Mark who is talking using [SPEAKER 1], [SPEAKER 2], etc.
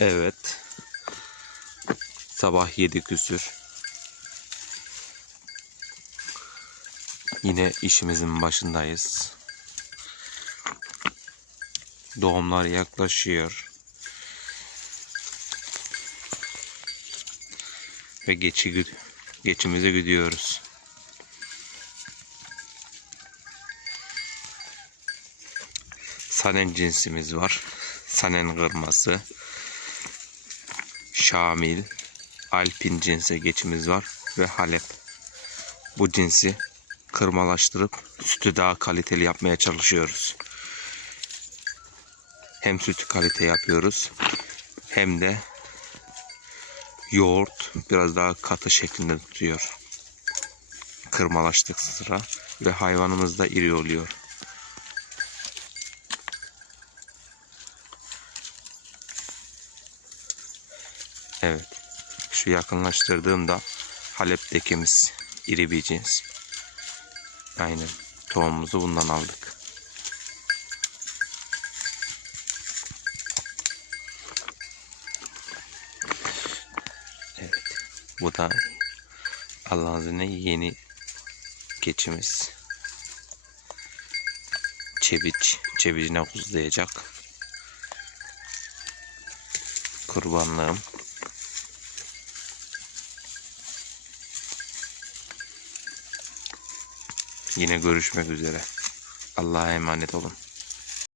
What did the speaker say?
[SPEAKER 1] Evet. Sabah yedi küsür. Yine işimizin başındayız. Doğumlar yaklaşıyor. Ve geçi, geçimize gidiyoruz. Sanen cinsimiz var. Sanen kırması. Şamil, Alpin cinsi geçimiz var ve Halep. Bu cinsi kırmalaştırıp sütü daha kaliteli yapmaya çalışıyoruz. Hem sütü kalite yapıyoruz hem de yoğurt biraz daha katı şeklinde tutuyor. Kırmalaştık sıra ve hayvanımız da iri oluyor. Evet. Şu yakınlaştırdığımda Halep dekimiz. iri bir cins. Aynen. Tohumumuzu bundan aldık. Evet. Bu da Allah'ın izniyle yeni keçimiz. Çebiç. Çebicine kuzlayacak. Kurbanlığım. Yine görüşmek üzere. Allah'a emanet olun.